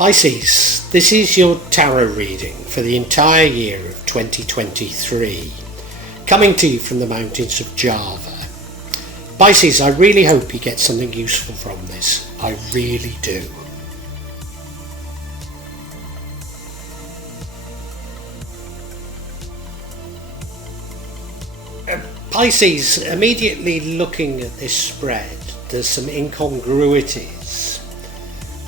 Pisces, this is your tarot reading for the entire year of 2023, coming to you from the mountains of Java. Pisces, I really hope you get something useful from this. I really do. Pisces, immediately looking at this spread, there's some incongruities.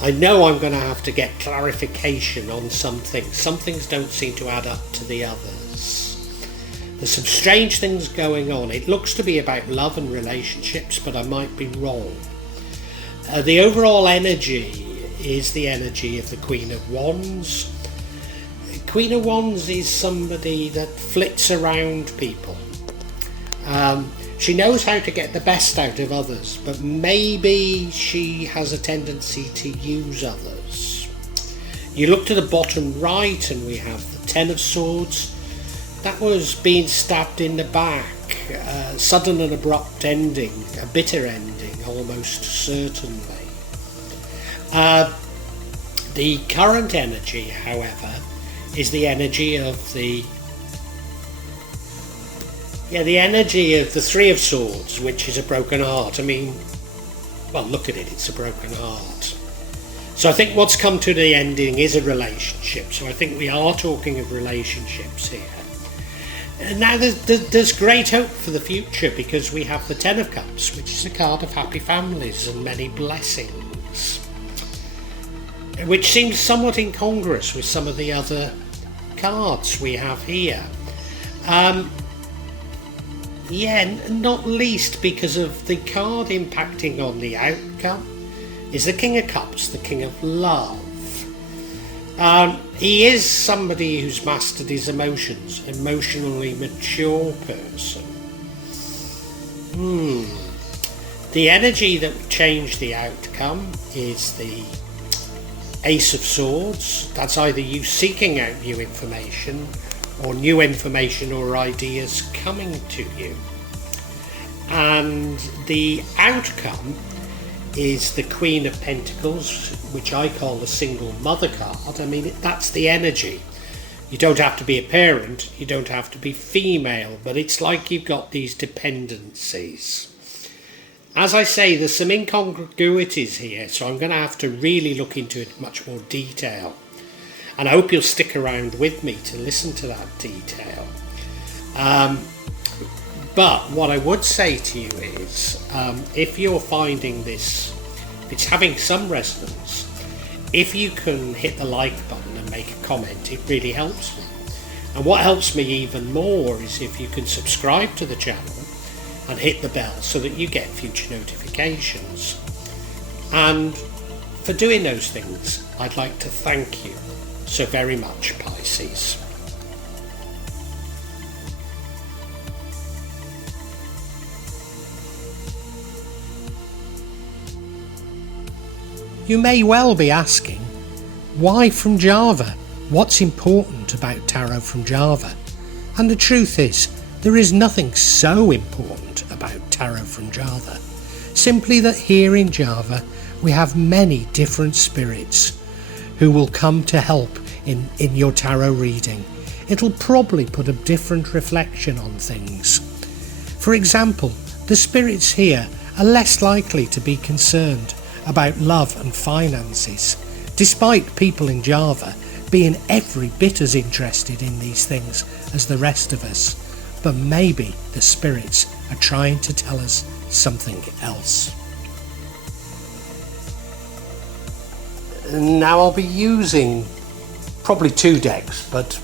I know I'm going to have to get clarification on some things. Some things don't seem to add up to the others. There's some strange things going on. It looks to be about love and relationships, but I might be wrong. The overall energy is the energy of the Queen of Wands. Queen of Wands is somebody that flits around people. She knows how to get the best out of others, but maybe she has a tendency to use others. You look to the bottom right and we have the Ten of Swords. That was being stabbed in the back, sudden and abrupt ending, a bitter ending almost certainly. The current energy, however, is the energy of the energy of the Three of Swords, which is a broken heart. I mean, well, look at it, it's a broken heart. So I think what's come to the ending is a relationship. So I think we are talking of relationships here. And now there's great hope for the future because we have the Ten of Cups, which is a card of happy families and many blessings, which seems somewhat incongruous with some of the other cards we have here. Not least because of the card impacting on the outcome is the King of Cups, the King of Love. He is somebody who's mastered his emotions, emotionally mature person. The energy that would change the outcome is the Ace of Swords. That's either you seeking out new information or ideas coming to you. And the outcome is the Queen of Pentacles, which I call the single mother card. I mean, that's the energy. You don't have to be a parent, you don't have to be female, but it's like you've got these dependencies. As I say, there's some incongruities here, so I'm going to have to really look into it in much more detail. And I hope you'll stick around with me to listen to that detail. But what I would say to you is, if you're finding this, if it's having some resonance, if you can hit the like button and make a comment, it really helps me. And what helps me even more is if you can subscribe to the channel and hit the bell so that you get future notifications. And for doing those things, I'd like to thank you so very much, Pisces. You may well be asking, why from Java? What's important about tarot from Java? And the truth is, there is nothing so important about tarot from Java. Simply that here in Java, we have many different spirits who will come to help in your tarot reading. It'll probably put a different reflection on things. For example, the spirits here are less likely to be concerned about love and finances, despite people in Java being every bit as interested in these things as the rest of us. But maybe the spirits are trying to tell us something else. Now I'll be using probably 2 decks, but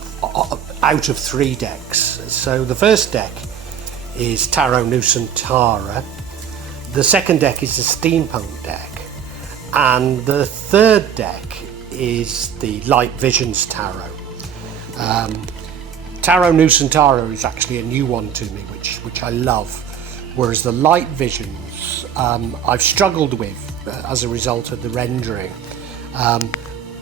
out of 3 decks. So the first deck is Tarot Nusantara, the second deck is the Steampunk deck, and the third deck is the Light Visions Tarot. Tarot Nusantara is actually a new one to me, which I love, whereas the Light Visions I've struggled with as a result of the rendering.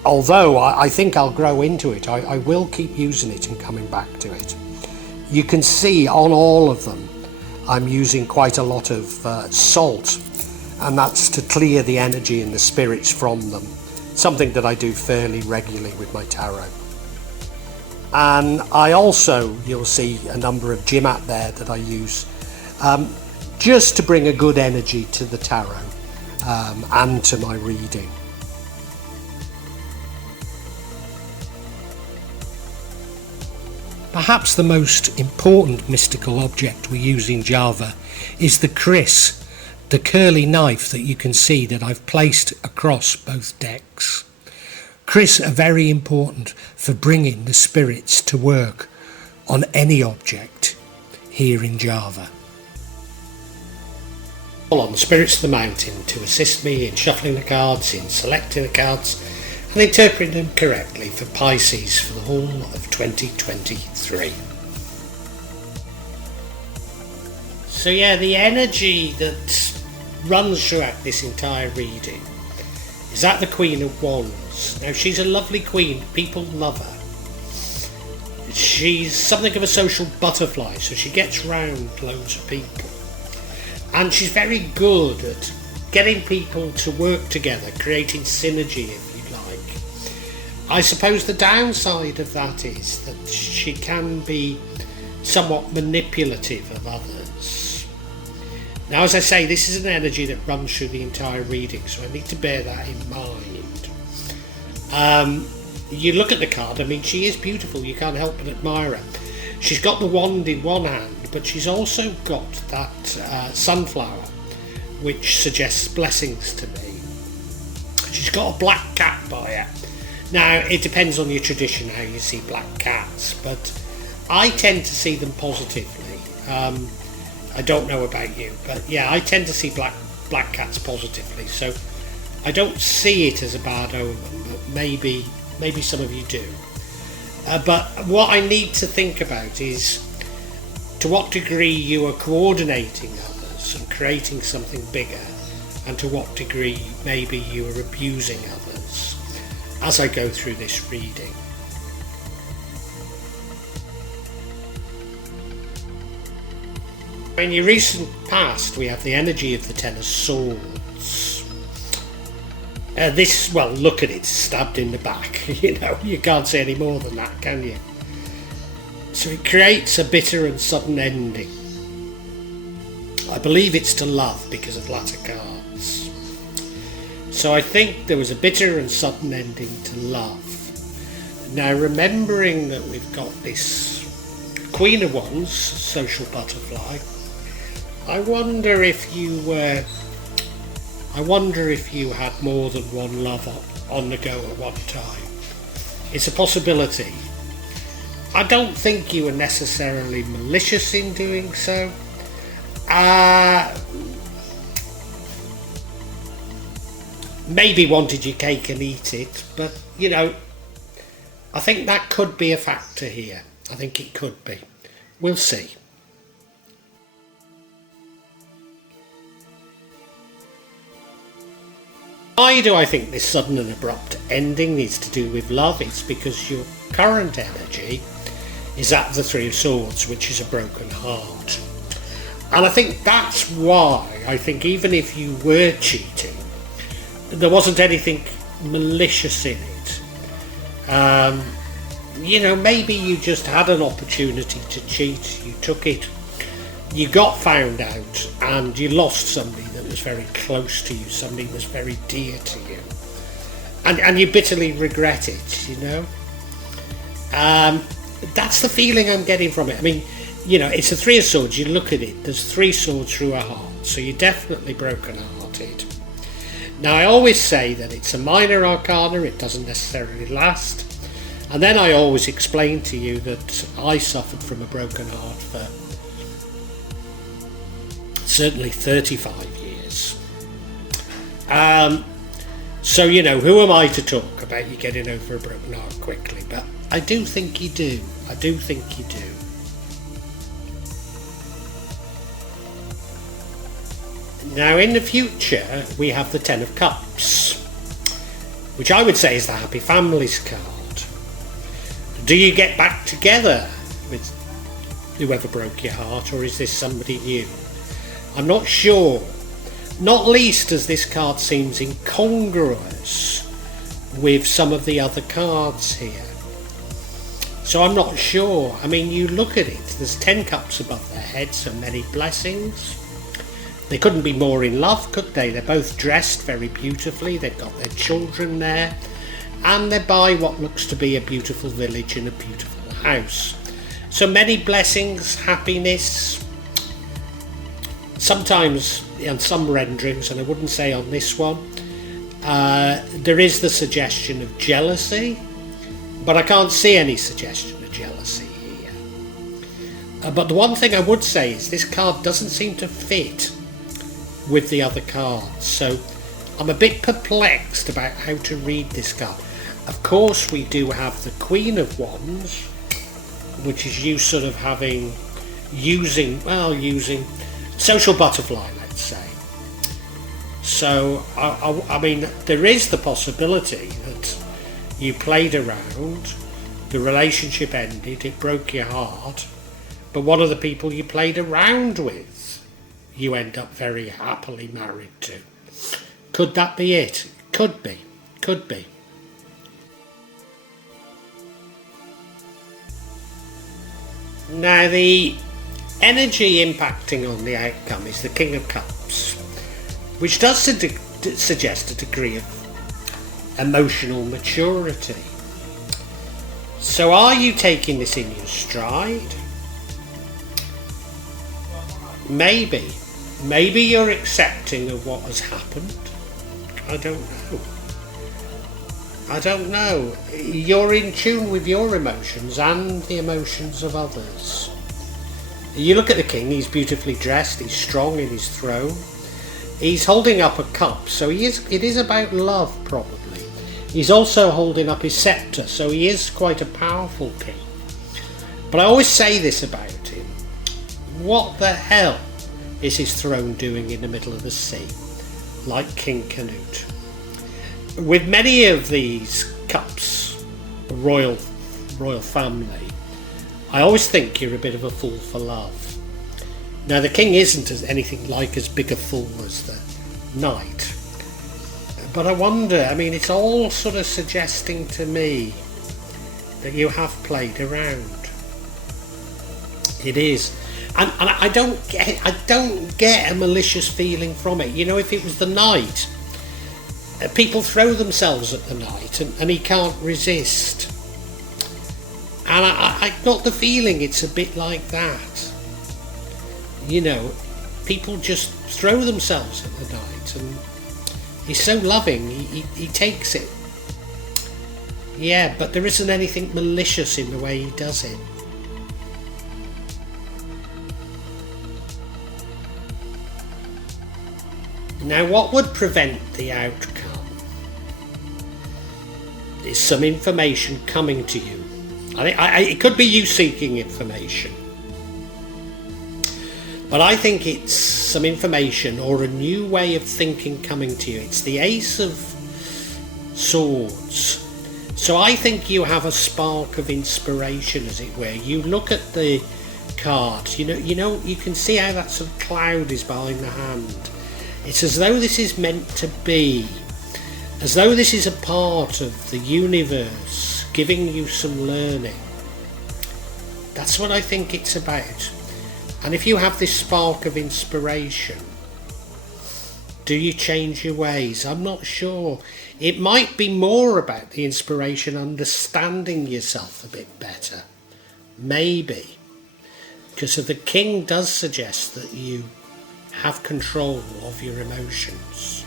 Although I think I'll grow into it, I will keep using it and coming back to it. You can see on all of them I'm using quite a lot of salt, and that's to clear the energy and the spirits from them something that I do fairly regularly with my tarot. And I also, you'll see a number of gym out there that I use just to bring a good energy to the tarot and to my reading. Perhaps the most important mystical object we use in Java is the kris, the curly knife that you can see that I've placed across both decks. Kris are very important for bringing the spirits to work on any object here in Java. Call on the spirits of the mountain to assist me in shuffling the cards, in selecting the cards and interpreting them correctly for Pisces for the whole of 2023. So yeah, the energy that runs throughout this entire reading is that the Queen of Wands. Now she's a lovely queen, people love her. She's something of a social butterfly, so she gets round loads of people. And she's very good at getting people to work together, creating synergy if you like. I suppose the downside of that is that she can be somewhat manipulative of others. Now, as I say, this is an energy that runs through the entire reading, so I need to bear that in mind. You look at the card, I mean, she is beautiful, you can't help but admire her. She's got the wand in one hand, but she's also got that sunflower, which suggests blessings to me. She's got a black cat by her. Now, it depends on your tradition how you see black cats, but I tend to see them positively. I don't know about you, but yeah, I tend to see black cats positively, so I don't see it as a bad omen, but maybe some of you do. But what I need to think about is to what degree you are coordinating others and creating something bigger, and to what degree maybe you are abusing others as I go through this reading. In your recent past, we have the energy of the Ten of Swords. Well, look at it, stabbed in the back. You can't say any more than that, can you? So it creates a bitter and sudden ending. I believe it's to love because of latter cards. So I think there was a bitter and sudden ending to love. Now, remembering that we've got this Queen of Wands, social butterfly, I wonder if you had more than one love on the go at one time. It's a possibility. I don't think you were necessarily malicious in doing so. Maybe wanted your cake and eat it, but I think that could be a factor here. I think it could be. We'll see. Why do I think this sudden and abrupt ending needs to do with love? It's because your current energy is at the Three of Swords, which is a broken heart. And I think that's why I think even if you were cheating, there wasn't anything malicious in it. Maybe you just had an opportunity to cheat, you took it, you got found out, and you lost somebody that was very close to you, somebody that was very dear to you, and you bitterly regret it. That's the feeling I'm getting from it. I mean, it's a Three of Swords. You look at it, there's three swords through a heart, so you're definitely broken-hearted. Now, I always say that it's a minor arcana, it doesn't necessarily last, and then I always explain to you that I suffered from a broken heart for certainly 35 years. So, who am I to talk about you getting over a broken heart quickly? But I do think you do. I do think you do. Now, in the future, we have the Ten of Cups, which I would say is the Happy Families card. Do you get back together with whoever broke your heart, or is this somebody new? I'm not sure. Not least as this card seems incongruous with some of the other cards here. So I'm not sure. I mean, you look at it, there's 10 cups above their heads, so many blessings. They couldn't be more in love, could they? They're both dressed very beautifully, they've got their children there, and they're by what looks to be a beautiful village and a beautiful house. So many blessings, happiness. Sometimes on some renderings, and I wouldn't say on this one, there is the suggestion of jealousy, but I can't see any suggestion of jealousy here. But the one thing I would say is this card doesn't seem to fit with the other cards, so I'm a bit perplexed about how to read this card. Of course we do have the Queen of Wands, which is you sort of using social butterfly, let's say. So I mean, there is the possibility that you played around, the relationship ended, it broke your heart, but one of the people you played around with you end up very happily married to. Could that be it? Could be. Now the energy impacting on the outcome is the King of Cups, which does suggest a degree of emotional maturity. So are you taking this in your stride? Maybe you're accepting of what has happened. I don't know. You're in tune with your emotions and the emotions of others. You look at the king, he's beautifully dressed, he's strong in his throne. He's holding up a cup, so it is about love probably. He's also holding up his scepter, so he is quite a powerful king. But I always say this about him. What the hell is his throne doing in the middle of the sea, like King Canute? With many of these cups, royal family, I always think you're a bit of a fool for love. Now the king isn't anything like as big a fool as the knight, but I wonder, I mean, it's all sort of suggesting to me that you have played around. It is. And I don't get a malicious feeling from it. You know, if it was the knight, people throw themselves at the knight and he can't resist. And I got the feeling it's a bit like that. You know, people just throw themselves at the knight and he's so loving, he takes it. Yeah, but there isn't anything malicious in the way he does it. Now, what would prevent the outcome is some information coming to you. It could be you seeking information, but I think it's some information or a new way of thinking coming to you. It's the Ace of Swords. So I think you have a spark of inspiration, as it were. You look at the cards, you know, you can see how that sort of cloud is behind the hand. It's as though this is meant to be, as though this is a part of the universe giving you some learning. That's what I think it's about. And if you have this spark of inspiration, do you change your ways? I'm not sure. It might be more about the inspiration understanding yourself a bit better. Maybe. Because the king does suggest that you have control of your emotions.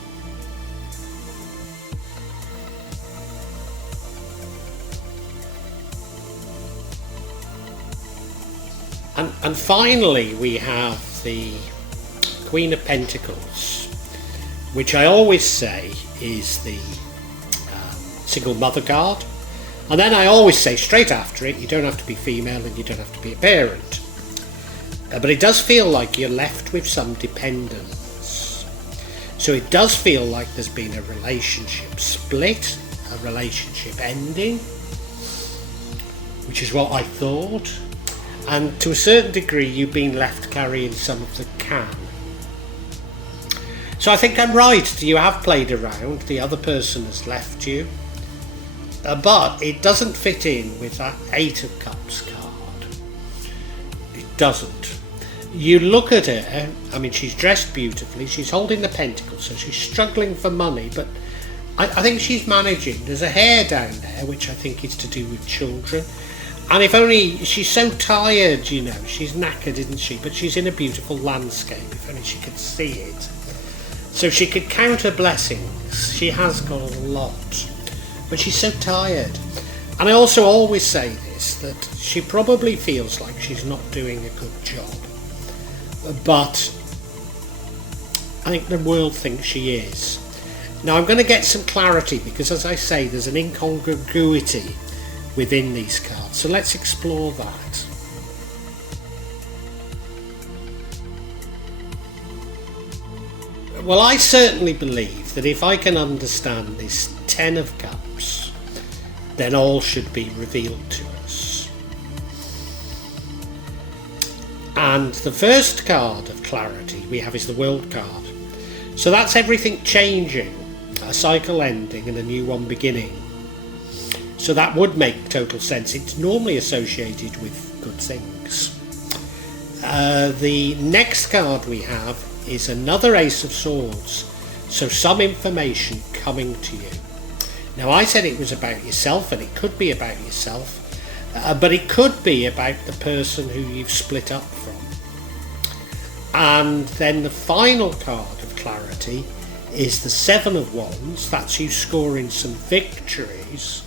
And finally we have the Queen of Pentacles, which I always say is the single mother card. And then I always say straight after it, you don't have to be female and you don't have to be a parent. But it does feel like you're left with some dependence. So it does feel like there's been a relationship split, a relationship ending, which is what I thought. And to a certain degree, you've been left carrying some of the can. So I think I'm right. You have played around. The other person has left you. but it doesn't fit in with that Eight of Cups card. It doesn't. You look at her, I mean, she's dressed beautifully, she's holding the Pentacles, so she's struggling for money, but I think she's managing. There's a hair down there, which I think is to do with children. And if only, she's so tired, you know, she's knackered, isn't she? But she's in a beautiful landscape, if only she could see it. So she could count her blessings. She has got a lot, but she's so tired. And I also always say this, that she probably feels like she's not doing a good job. But I think the world thinks she is. Now I'm going to get some clarity, because as I say, there's an incongruity within these cards. So let's explore that. Well, I certainly believe that if I can understand this Ten of Cups, then all should be revealed to us. And the first card of clarity we have is the World card. So that's everything changing, a cycle ending and a new one beginning. So that would make total sense. It's normally associated with good things. The next card we have is another Ace of Swords. So some information coming to you. Now I said it was about yourself, and it could be about yourself, but it could be about the person who you've split up from. And then the final card of clarity is the Seven of Wands. That's you scoring some victories,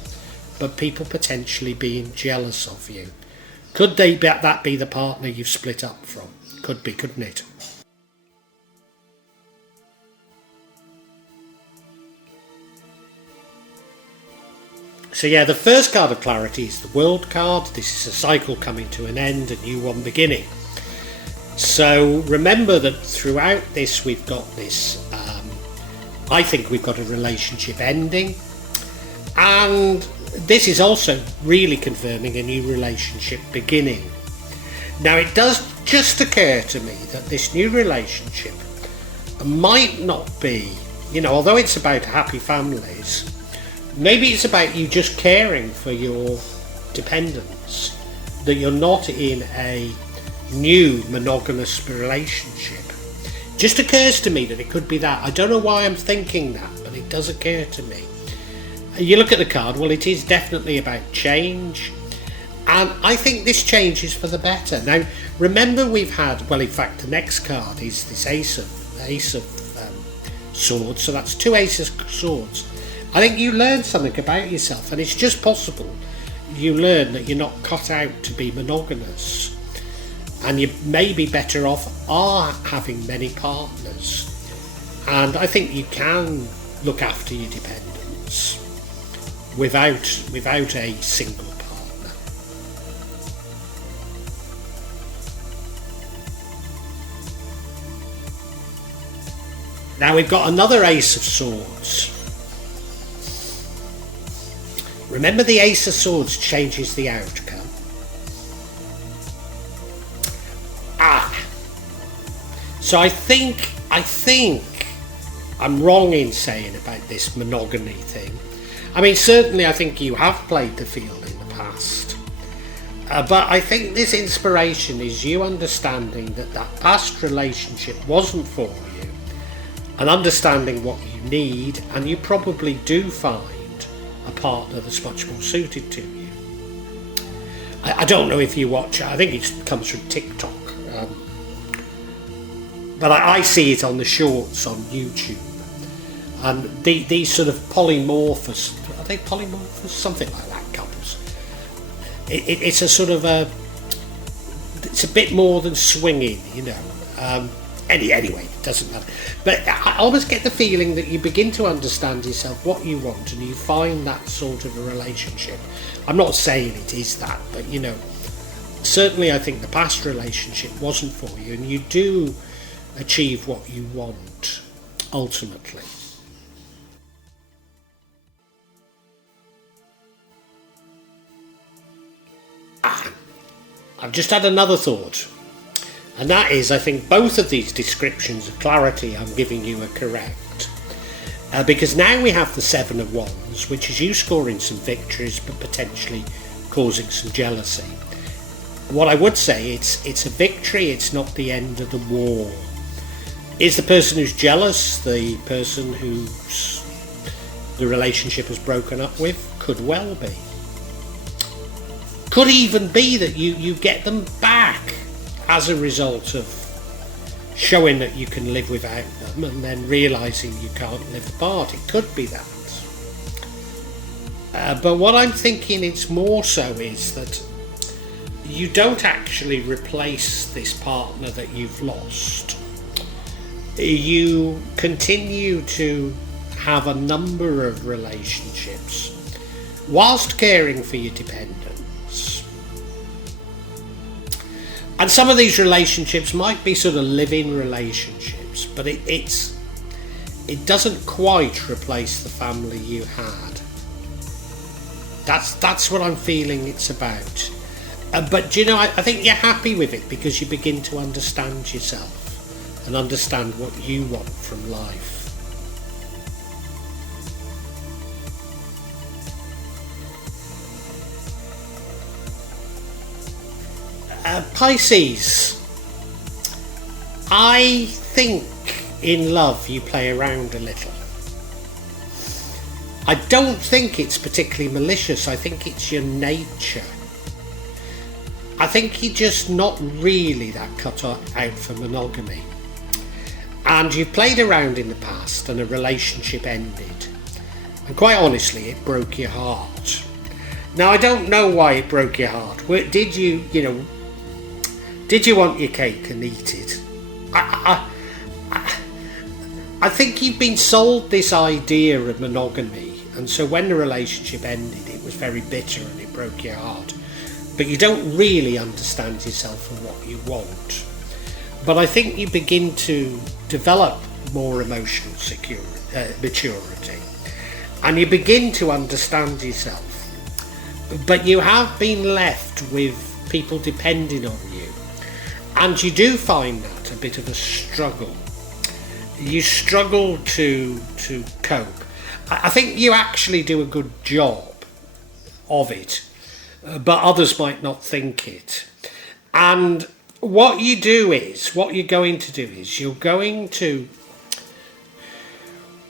but people potentially being jealous of you. Could that be the partner you've split up from? Could be, couldn't it? So yeah, the first card of clarity is the World card. This is a cycle coming to an end, a new one beginning. So remember that throughout this we've got this, I think we've got a relationship ending, and this is also really confirming a new relationship beginning. Now it does just occur to me that this new relationship might not be, you know, although it's about happy families, maybe it's about you just caring for your dependents, that you're not in a new monogamous relationship. Just occurs to me that it could be that. I don't know why I'm thinking that, but it does occur to me. You look at the card, well, it is definitely about change, and I think this change is for the better. Now remember, we've had, well, in fact the next card is this Ace of Swords, so that's two Aces of Swords. I think you learn something about yourself, and it's just possible you learn that you're not cut out to be monogamous, and you may be better off having many partners. And I think you can look after your dependents without a single partner. Now we've got another Ace of Swords. Remember, the Ace of Swords changes the outcome. So I think I'm wrong in saying about this monogamy thing. I mean, certainly I think you have played the field in the past. But I think this inspiration is you understanding that past relationship wasn't for you, and understanding what you need, and you probably do find a partner that's much more suited to you. I don't know if you watch, I think it comes from TikTok. But I see it on the shorts on YouTube, and these sort of polymorphous, are they polymorphous? Something like that, couples. It's a sort of it's a bit more than swinging, you know. Anyway, it doesn't matter. But I almost get the feeling that you begin to understand yourself, what you want, and you find that sort of a relationship. I'm not saying it is that, but you know, certainly I think the past relationship wasn't for you, and you do achieve what you want ultimately. I've just had another thought, and that is, I think both of these descriptions of clarity I'm giving you are correct. Because now we have the Seven of Wands, which is you scoring some victories but potentially causing some jealousy. What I would say, it's a victory, it's not the end of the war. Is the person who's jealous the person who's the relationship has broken up with? Could well be. Could even be that you get them back as a result of showing that you can live without them and then realising you can't live apart. It could be that. But what I'm thinking it's more so is that you don't actually replace this partner that you've lost. You continue to have a number of relationships whilst caring for your dependents. And some of these relationships might be sort of live-in relationships, but it doesn't quite replace the family you had. That's what I'm feeling it's about. But you know, I think you're happy with it because you begin to understand yourself and understand what you want from life. Pisces, I think in love you play around a little. I don't think it's particularly malicious, I think it's your nature. I think you're just not really that cut out for monogamy. And you've played around in the past and a relationship ended. And quite honestly, it broke your heart. Now, I don't know why it broke your heart. Did you want your cake and eat it? I think you've been sold this idea of monogamy, and so when the relationship ended, it was very bitter and it broke your heart. But you don't really understand yourself and what you want. But I think you begin to develop more emotional maturity, and you begin to understand yourself. But you have been left with people depending on you, and you do find that a bit of a struggle. You struggle to cope. I think you actually do a good job of it, but others might not think it. And what you're going to do is you're going to,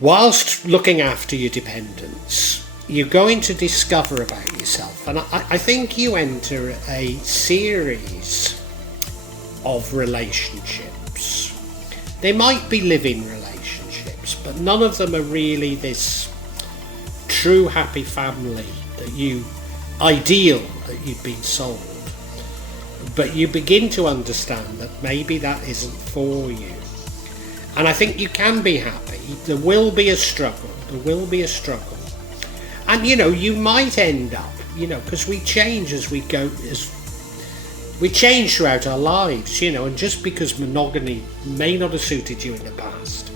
whilst looking after your dependents, you're going to discover about yourself. And I think you enter a series of relationships. They might be living relationships, but none of them are really this true happy family that you've been sold. But you begin to understand that maybe that isn't for you. And I think you can be happy. There will be a struggle. And you might end up, because we change as we go, we change throughout our lives, and just because monogamy may not have suited you in the past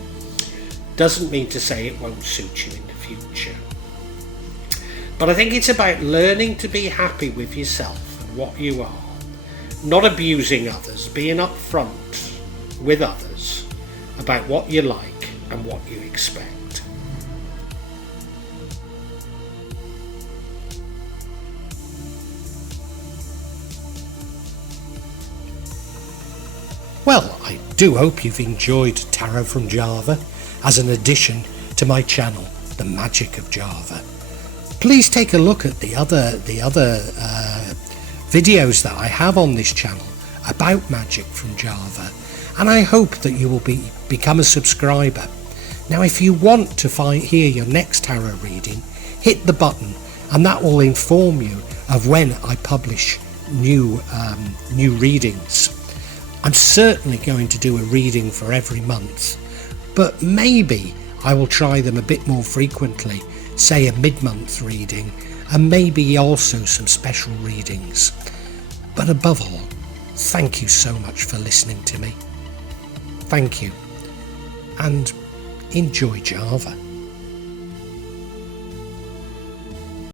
doesn't mean to say it won't suit you in the future. But I think it's about learning to be happy with yourself and what you are, not abusing others, being upfront with others about what you like and what you expect. Well, I do hope you've enjoyed Tarot from Java as an addition to my channel, The Magic of Java. Please take a look at the other videos that I have on this channel about magic from Java, and I hope that you will become a subscriber. Now, if you want to hear your next tarot reading, hit the button, and that will inform you of when I publish new readings. I'm certainly going to do a reading for every month, but maybe I will try them a bit more frequently, say a mid-month reading, and maybe also some special readings. But above all, thank you so much for listening to me. Thank you, and enjoy Java.